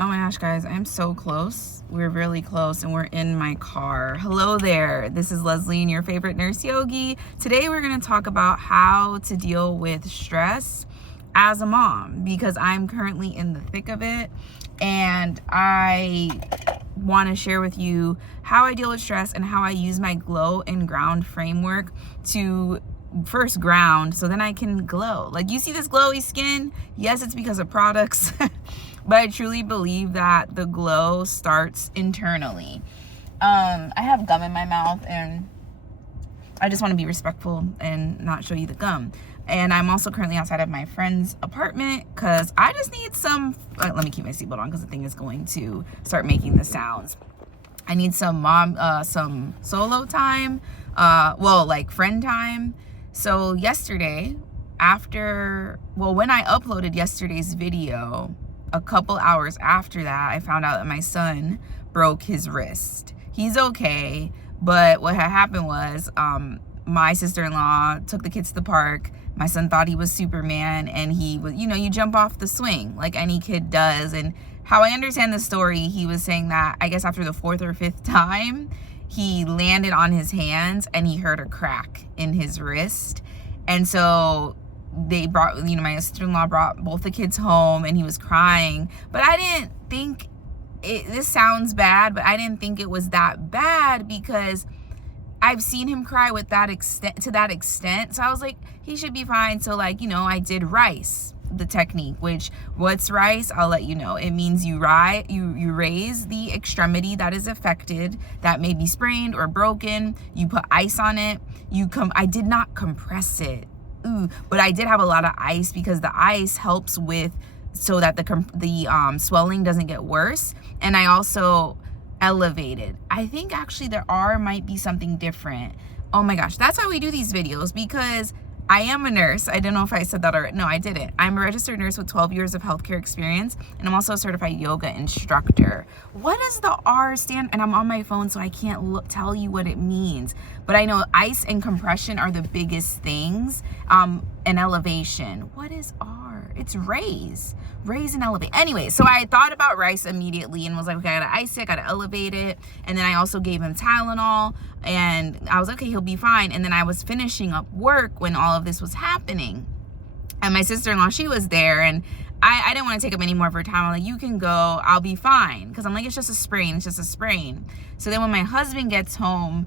Oh my gosh, guys, I'm so close. We're really close and we're in my car. Hello there. This is Leslie and your favorite nurse yogi. Today we're going to talk about how to deal with stress as a mom because I'm currently in the thick of it, and I want to share with you how I deal with stress and how I use my glow and ground framework to first ground so then I can glow. Like, you see this glowy skin? Yes, it's because of products. But I truly believe that the glow starts internally. I have gum in my mouth and I just want to be respectful and not show you the gum. And I'm also currently outside of my friend's apartment because I just need some, let me keep my seatbelt on because the thing is going to start making the sounds. I need some solo time, like friend time. So yesterday, when I uploaded yesterday's video, a couple hours after that, I found out that my son broke his wrist. He's okay, but what had happened was my sister-in-law took the kids to the park. My son thought he was Superman, and he was, you jump off the swing like any kid does. And how I understand the story, he was saying that I guess after the fourth or fifth time, he landed on his hands and he heard a crack in his wrist. And so they brought, my sister-in-law brought both the kids home and he was crying. But I didn't think this sounds bad, but I didn't think it was that bad because I've seen him cry to that extent. So I was like, he should be fine. So I did rice, the technique, what's rice? I'll let you know. It means you raise the extremity that is affected, that may be sprained or broken. You put ice on it. I did not compress it. But I did have a lot of ice because the ice helps so that the swelling doesn't get worse. And I also elevated. I think actually might be something different. Oh my gosh, that's how we do these videos because I am a nurse. I don't know if I said that already. No, I didn't. I'm a registered nurse with 12 years of healthcare experience, and I'm also a certified yoga instructor. What does the R stand? And I'm on my phone, so I can't tell you what it means. But I know ice and compression are the biggest things, and elevation. What is R? It's raise and elevate. Anyway, so I thought about rice immediately and was like, okay, I gotta ice it, I gotta elevate it. And then I also gave him Tylenol, and I was like, okay, he'll be fine. And then I was finishing up work when all of this was happening. And my sister-in-law, she was there, and I didn't want to take up any more of her time. I'm like, you can go, I'll be fine. Because I'm like, it's just a sprain. So then when my husband gets home,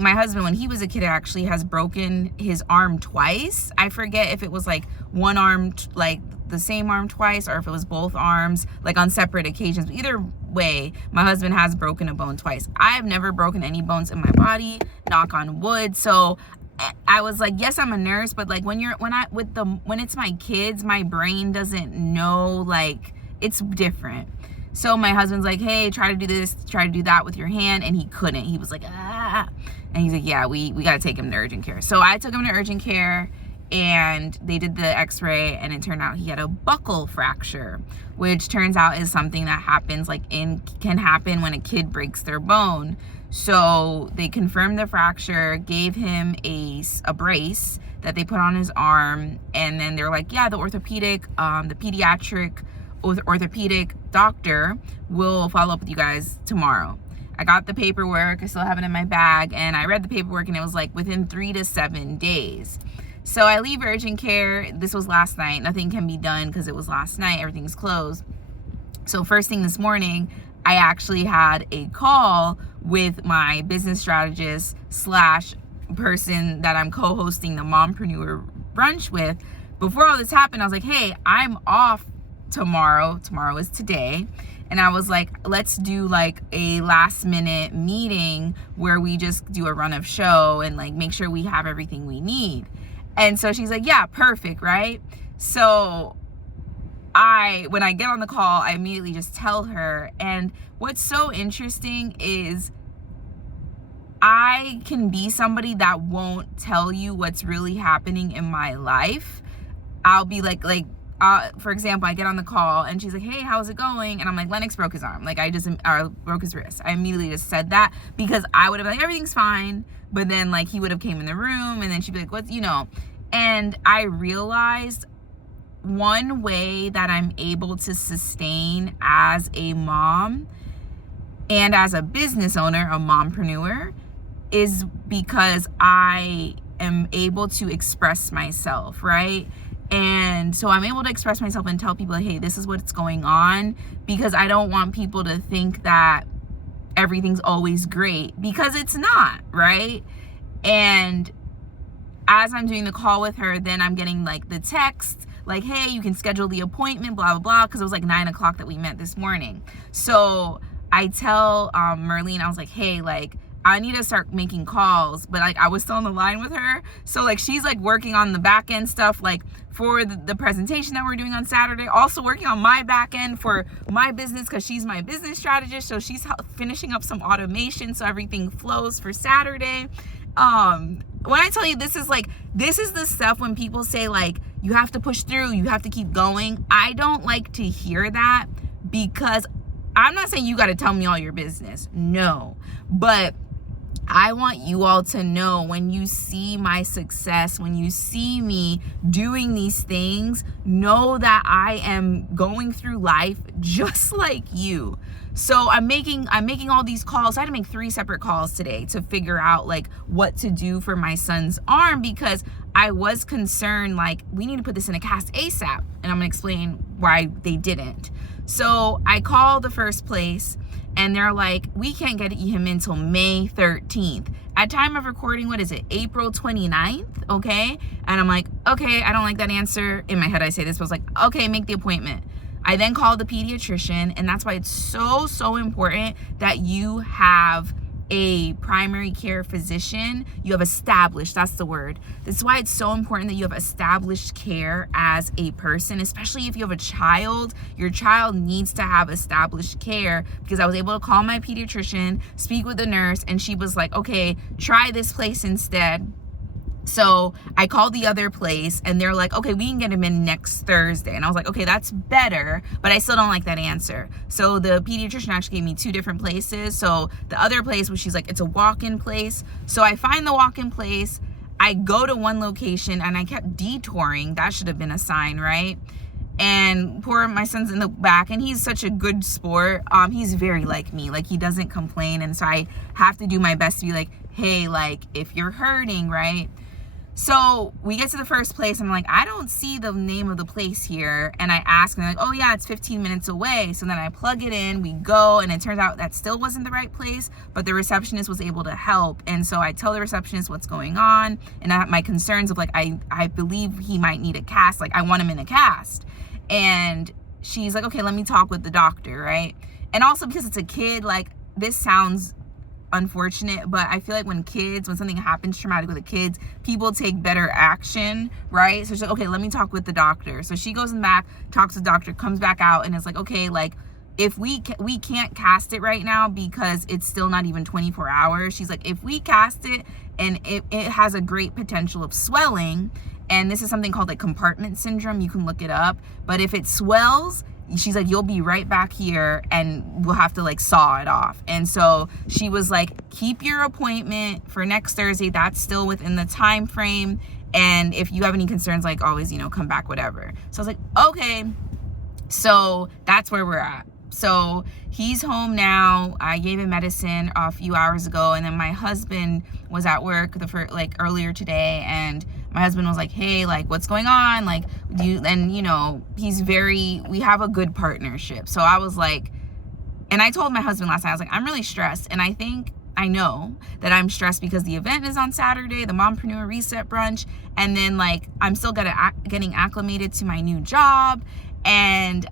my husband, when he was a kid, actually has broken his arm twice. I forget if it was like one arm, like the same arm twice, or if it was both arms, like on separate occasions. But either way, my husband has broken a bone twice. I've never broken any bones in my body, knock on wood. So I was like, yes, I'm a nurse, but like when it's my kids, my brain doesn't know, like, it's different. So my husband's like, hey, try to do this, try to do that with your hand, and he couldn't. He was like, ah. And he's like, yeah, we got to take him to urgent care. So I took him to urgent care, and they did the x-ray, and it turned out he had a buccal fracture, which turns out is something that happens, can happen when a kid breaks their bone. So they confirmed the fracture, gave him a brace that they put on his arm, and then they're like, yeah, the pediatric orthopedic doctor will follow up with you guys tomorrow. I got the paperwork, I still have it in my bag, and I read the paperwork, and it was like within 3 to 7 days. So I leave urgent care. This was last night. Nothing can be done because it was last night. Everything's closed. So first thing this morning, I actually had a call with my business strategist / person that I'm co-hosting the Mompreneur Brunch with. Before all this happened, I was like, hey, I'm off tomorrow. Tomorrow is today. And I was like, let's do like a last minute meeting where we just do a run of show and like make sure we have everything we need. And so she's like, yeah, perfect, right? So when I get on the call, I immediately just tell her. And what's so interesting is I can be somebody that won't tell you what's really happening in my life. I'll be like, for example, I get on the call and she's like, hey, how's it going? And I'm like, Lennox broke his arm. Like, I just broke his wrist. I immediately just said that because I would have been like, everything's fine. But then like he would have came in the room and then she'd be like, and I realized one way that I'm able to sustain as a mom and as a business owner, a mompreneur, is because I am able to express myself, right? And so I'm able to express myself and tell people, hey, this is what's going on, because I don't want people to think that everything's always great, because it's not, right? And as I'm doing the call with her, then I'm getting like the text, like, hey, you can schedule the appointment, blah, blah, blah, because it was like 9 o'clock that we met this morning. So I tell Merlene, I was like, hey, like, I need to start making calls, but like I was still on the line with her. So like she's like working on the back end stuff, like for the presentation that we're doing on Saturday, also working on my back end for my business, because she's my business strategist. So she's finishing up some automation so everything flows for Saturday. When I tell you this is the stuff when people say like, you have to push through, you have to keep going. I don't like to hear that, because I'm not saying you got to tell me all your business. No, but I want you all to know, when you see my success, when you see me doing these things, know that I am going through life just like you. So I'm making all these calls. I had to make 3 separate calls today to figure out like what to do for my son's arm, because I was concerned, like, we need to put this in a cast ASAP. And I'm gonna explain why they didn't. So I called the first place, and they're like, we can't get him until May 13th. At time of recording, what is it, April 29th, okay? And I'm like, okay, I don't like that answer. In my head, I say this, but I was like, okay, make the appointment. I then called the pediatrician, and that's why it's so important that you have a primary care physician. You have established, that's the word. That's why it's so important that you have established care as a person, especially if you have a child. Your child needs to have established care, because I was able to call my pediatrician, speak with the nurse, and she was like, okay, try this place instead. So I called the other place, and they're like, okay, we can get him in next Thursday. And I was like, okay, that's better, but I still don't like that answer. So the pediatrician actually gave me 2 different places. So the other place, which she's like, it's a walk-in place. So I find the walk-in place. I go to one location, and I kept detouring. That should have been a sign, right? And poor my son's in the back, and he's such a good sport. He's very like me, like he doesn't complain. And so I have to do my best to be like, hey, like if you're hurting, right? So we get to the first place, and I'm like, I don't see the name of the place here. And I ask, and they're like, oh yeah, it's 15 minutes away. So then I plug it in, we go, and it turns out that still wasn't the right place, but the receptionist was able to help. And so I tell the receptionist what's going on, and I have my concerns of like, I believe he might need a cast, like I want him in a cast. And she's like, okay, let me talk with the doctor, right? And also because it's a kid, like this sounds unfortunate, but I feel like when something happens traumatic with the kids, people take better action, right? So she's like, okay, let me talk with the doctor. So she goes in the back, talks to the doctor, comes back out, and it's like, okay, like if we can't cast it right now because it's still not even 24 hours. She's like, if we cast it and it has a great potential of swelling, and this is something called like compartment syndrome, you can look it up, but if it swells, she's like, you'll be right back here and we'll have to like saw it off. And so she was like, keep your appointment for next Thursday. That's still within the time frame. And if you have any concerns, like always, come back, whatever. So I was like, okay. So that's where we're at. So he's home now. I gave him medicine a few hours ago, and then my husband was at work earlier today, and my husband was like, hey, like what's going on? Like, we have a good partnership. So I was like, and I told my husband last night, I was like, I'm really stressed. And I know that I'm stressed because the event is on Saturday, the Mompreneur Reset Brunch. And then like, I'm still getting acclimated to my new job. And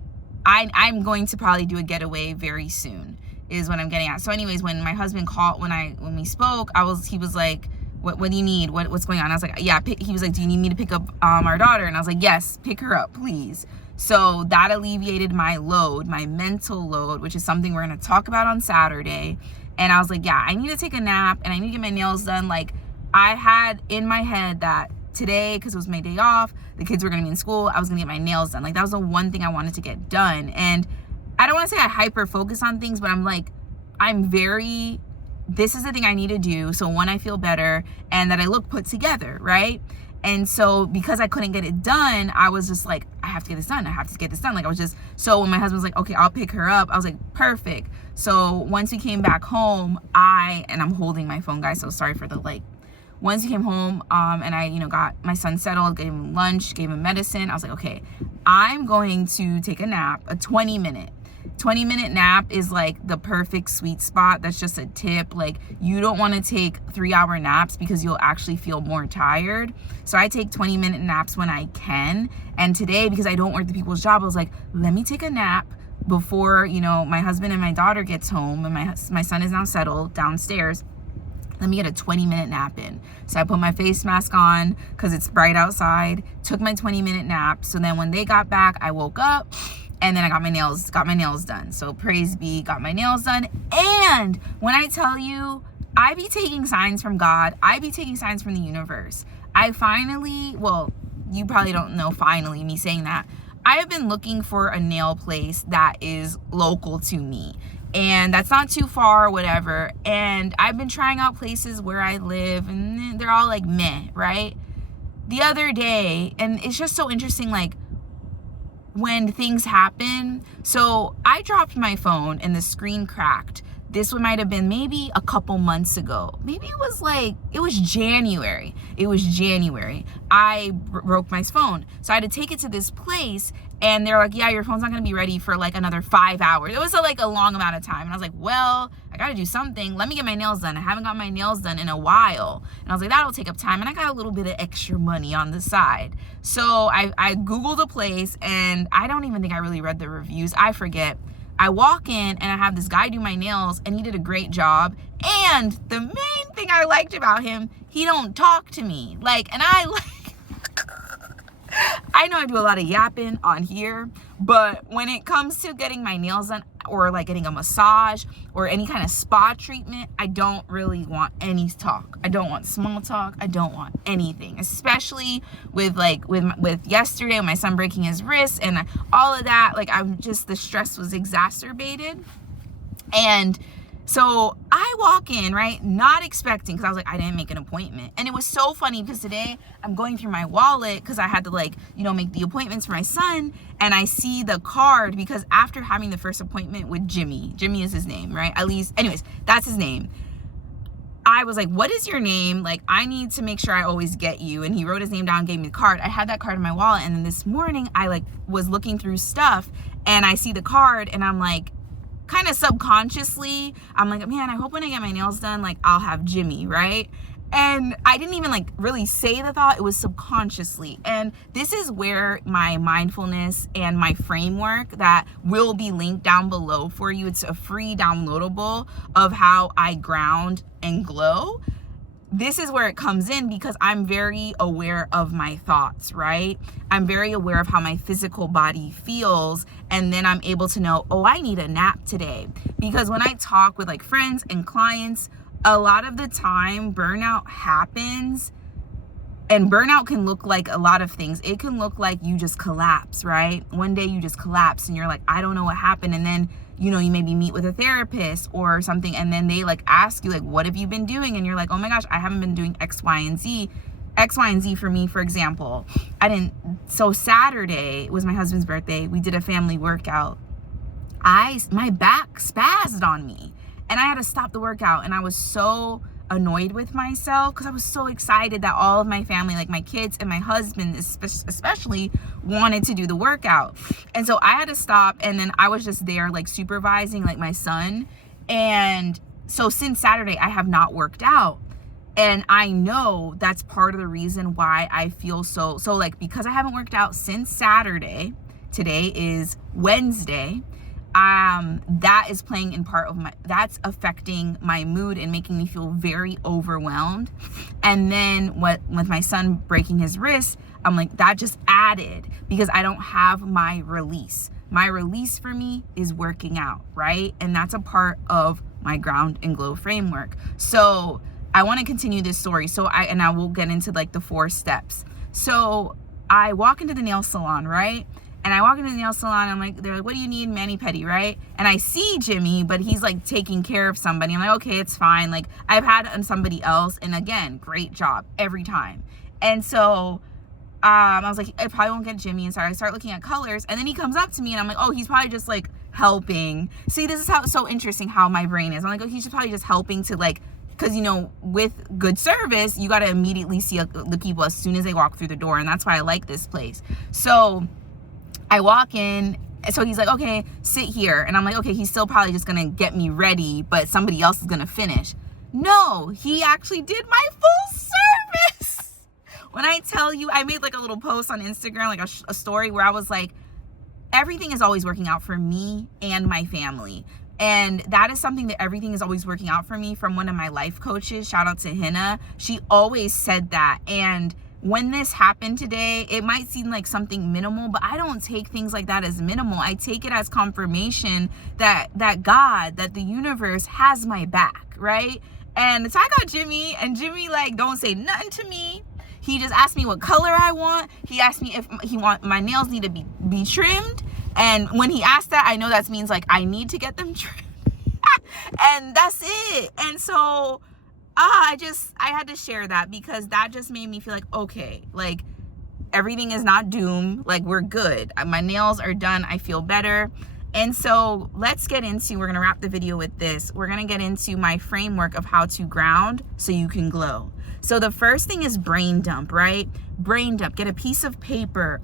I'm going to probably do a getaway very soon is what I'm getting at. So anyways, when my husband called, when we spoke, he was like, what do you need? What's going on? I was like, yeah, he was like, do you need me to pick up our daughter? And I was like, yes, pick her up, please. So that alleviated my load, my mental load, which is something we're going to talk about on Saturday. And I was like, yeah, I need to take a nap and I need to get my nails done. Like I had in my head that today, because it was my day off, the kids were going to be in school, I was going to get my nails done. Like that was the one thing I wanted to get done. And I don't want to say I hyper focus on things, but I'm like, this is the thing I need to do. So one, I feel better and that I look put together, right? And so because I couldn't get it done, I was just like, I have to get this done. I have to get this done. Like I was just, so when my husband was like, okay, I'll pick her up, I was like, perfect. So once we came back home, and I'm holding my phone, guys, so sorry for the like. Once we came home, and I, got my son settled, gave him lunch, gave him medicine, I was like, okay, I'm going to take a nap, a 20-minute nap is like the perfect sweet spot. That's just a tip. Like, you don't want to take 3-hour naps because you'll actually feel more tired. So I take 20-minute naps when I can. And today, because I don't work the people's job, I was like, let me take a nap before, my husband and my daughter gets home, and my son is now settled downstairs. Let me get a 20-minute nap in. So I put my face mask on because it's bright outside, took my 20-minute nap. So then when they got back, I woke up, and then I got my nails done. So praise be, got my nails done. And when I tell you, I be taking signs from God, I be taking signs from the universe. I finally, well, you probably don't know finally me saying that, I have been looking for a nail place that is local to me. And that's not too far or whatever. And I've been trying out places where I live, and they're all like meh, right? The other day, and it's just so interesting, like, when things happen. So I dropped my phone and the screen cracked. This one might have been maybe a couple months ago. Maybe it was January. I broke my phone. So I had to take it to this place, and they're like, yeah, your phone's not going to be ready for like another 5 hours. It was a long amount of time. And I was like, well, I got to do something. Let me get my nails done. I haven't got my nails done in a while. And I was like, that'll take up time. And I got a little bit of extra money on the side. So I Googled a place, and I don't even think I really read the reviews. I forget. I walk in, and I have this guy do my nails, and he did a great job. And the main thing I liked about him, he don't talk to me. I know I do a lot of yapping on here, but when it comes to getting my nails done, or like getting a massage or any kind of spa treatment, I don't really want any talk. I don't want small talk. I don't want anything, especially with yesterday, with my son breaking his wrist and all of that. Like, the stress was exacerbated. And so I walk in, right, not expecting, because I was like, I didn't make an appointment. And it was so funny because today I'm going through my wallet because I had to make the appointments for my son, and I see the card, because after having the first appointment with Jimmy is his name, right? At least, anyways, that's his name. I was like, what is your name? Like, I need to make sure I always get you. And he wrote his name down, gave me the card. I had that card in my wallet. And then this morning I was looking through stuff, and I see the card, and I'm like, kind of subconsciously, I'm like, man, I hope when I get my nails done, I'll have Jimmy, right? And I didn't even really say the thought. It was subconsciously. And this is where my mindfulness and my framework that will be linked down below for you. It's a free downloadable of how I ground and glow. This is where it comes in, because I'm very aware of my thoughts, right? I'm very aware of how my physical body feels. And then I'm able to know, oh, I need a nap today. Because when I talk with friends and clients, a lot of the time burnout happens, and burnout can look like a lot of things. It can look like you just collapse, right? One day you just collapse and you're like, I don't know what happened. And then, you maybe meet with a therapist or something, and then they ask you, what have you been doing? And you're like, oh my gosh, I haven't been doing X, Y, and Z. X, Y, and Z for me, for example, so Saturday was my husband's birthday. We did a family workout. My back spazzed on me, and I had to stop the workout, and I was so annoyed with myself because I was so excited that all of my family, my kids and my husband especially, wanted to do the workout. And so I had to stop, and then I was just there supervising my son. And so since Saturday I have not worked out, and I know that's part of the reason why I feel so because I haven't worked out since Saturday. Today is Wednesday. That is playing in part of that's affecting my mood and making me feel very overwhelmed. And then with my son breaking his wrist, I'm like, that just added, because I don't have my release. My release for me is working out, right? And that's a part of my ground and glow framework. So I want to continue this story. So I will get into the 4 steps. So I walk into the nail salon, right? And I walk into the nail salon, and they're like, what do you need? Mani-pedi, right? And I see Jimmy, but he's taking care of somebody. I'm like, okay, it's fine. I've had somebody else, and again, great job every time. And so I was like, I probably won't get Jimmy. And so I start looking at colors, and then he comes up to me and I'm like, oh, he's probably just like helping. See, this is how it's so interesting how my brain is. I'm like, oh, he's probably just helping to like, because, you know, with good service, you got to immediately see the people as soon as they walk through the door. And that's why I like this place. So I walk in. So he's like, okay, sit here. And I'm like, okay, he's still probably just going to get me ready, but somebody else is going to finish. No, he actually did my full service. When I tell you, I made like a little post on Instagram, like a story where I was like, everything is always working out for me and my family. And that is something that everything is always working out for me from one of my life coaches. Shout out to Hina. She always said that. And when this happened today, it might seem like something minimal, but I don't take things like that as minimal. I take it as confirmation that God, that the universe has my back, right? And so I got Jimmy, and Jimmy like don't say nothing to me. He just asked me what color I want. He asked me if my nails need to be trimmed. And when he asked that, I know that means like I need to get them trimmed. And that's it. And so I had to share that because that just made me feel like, okay, like everything is not doomed. Like we're good. My nails are done. I feel better. And so let's get into, we're going to wrap the video with this. We're going to get into my framework of how to ground so you can glow. So the first thing is brain dump, right? Brain dump, get a piece of paper.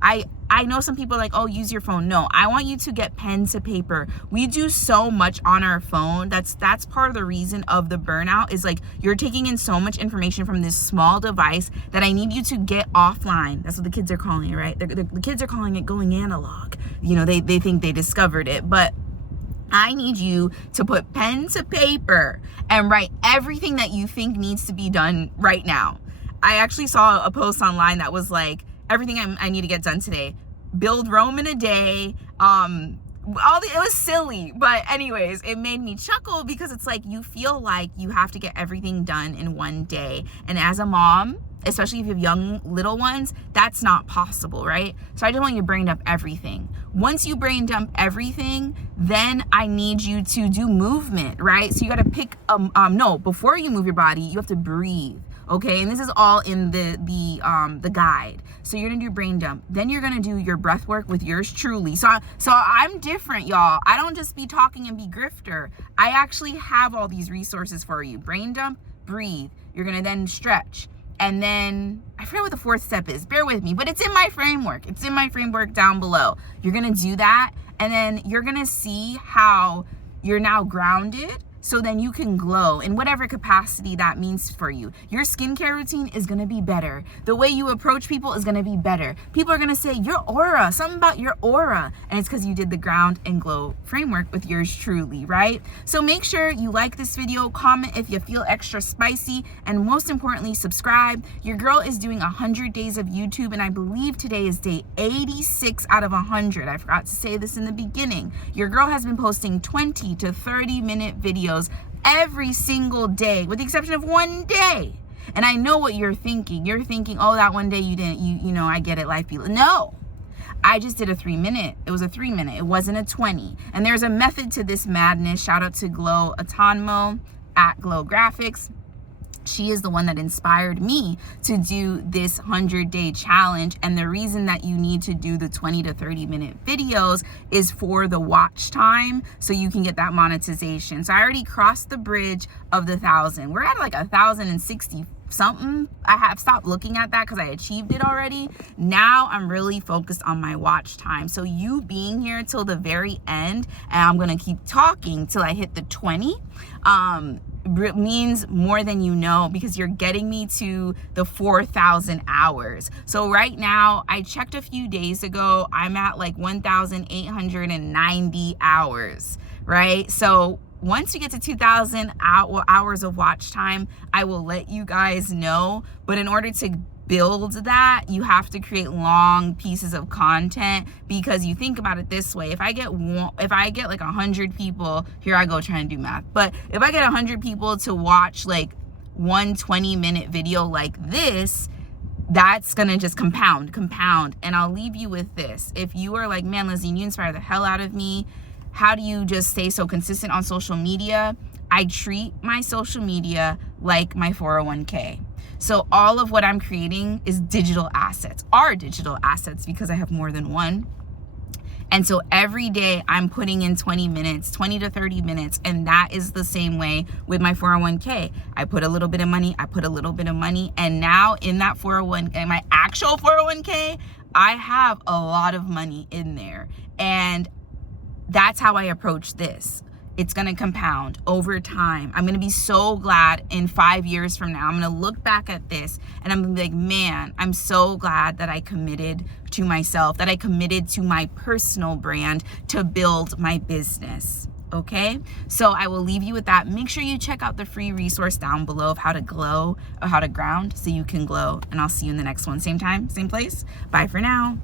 I know some people are like, oh, use your phone. No, I want you to get pen to paper. We do so much on our phone. That's part of the reason of the burnout is like you're taking in so much information from this small device that I need you to get offline. That's what the kids are calling it, right? The kids are calling it going analog. You know, they think they discovered it, but I need you to put pen to paper and write everything that you think needs to be done right now. I actually saw a post online that was like, everything I need to get done today. Build Rome in a day. It was silly, but anyways, it made me chuckle because it's like you feel like you have to get everything done in one day. And as a mom, especially if you have young little ones, that's not possible, right? So I just want you to brain dump everything. Once you brain dump everything, then I need you to do movement, right? So you got to pick before you move your body, you have to breathe. Okay, and this is all in the guide. So you're gonna do brain dump. Then you're gonna do your breath work with yours truly. So I'm different, y'all. I don't just be talking and be grifter. I actually have all these resources for you. Brain dump, breathe. You're gonna then stretch. And then, I forget what the fourth step is. Bear with me, but it's in my framework. It's in my framework down below. You're gonna do that, and then you're gonna see how you're now grounded. So then you can glow in whatever capacity that means for you. Your skincare routine is gonna be better. The way you approach people is gonna be better. People are gonna say, your aura, something about your aura. And it's because you did the ground and glow framework with yours truly, right? So make sure you like this video, comment if you feel extra spicy, and most importantly, subscribe. Your girl is doing 100 days of YouTube, and I believe today is day 86 out of 100. I forgot to say this in the beginning. Your girl has been posting 20 to 30-minute videos every single day, with the exception of one day. And I know what you're thinking. You're thinking, oh, that one day you didn't, you know, I get it, life be. No, I just did a 3-minute. It was a 3-minute. It wasn't a 20. And there's a method to this madness. Shout out to Glow Atonmo at Glow Graphics. She is the one that inspired me to do this 100-day challenge. And the reason that you need to do the 20 to 30-minute videos is for the watch time, so you can get that monetization. So I already crossed the bridge of the 1,000. We're at like 1,060 something. I have stopped looking at that because I achieved it already. Now I'm really focused on my watch time. So you being here till the very end, and I'm gonna keep talking till I hit the 20, means more than you know, because you're getting me to the 4,000 hours. So right now, I checked a few days ago, I'm at like 1,890 hours, right? So once you get to 2,000 hours of watch time, I will let you guys know. But in order to build that, you have to create long pieces of content, because you think about it this way: if I get like 100 people, here I go trying to do math, but if I get 100 people to watch like one 20-minute video like this, that's gonna just compound. And I'll leave you with this: if you are like, man, Lizzie, you inspire the hell out of me, how do you just stay so consistent on social media? I treat my social media like my 401k. So all of what I'm creating is digital assets, are digital assets, because I have more than one. And so every day I'm putting in 20 minutes, 20 to 30 minutes. And that is the same way with my 401k. I put a little bit of money, I put a little bit of money. And now in that 401k, my actual 401k, I have a lot of money in there. And that's how I approach this. It's going to compound over time. I'm going to be so glad in 5 years from now. I'm going to look back at this and I'm going to be like, man, I'm so glad that I committed to myself, that I committed to my personal brand to build my business. Okay, so I will leave you with that. Make sure you check out the free resource down below of how to glow or how to ground so you can glow. And I'll see you in the next one. Same time, same place. Bye for now.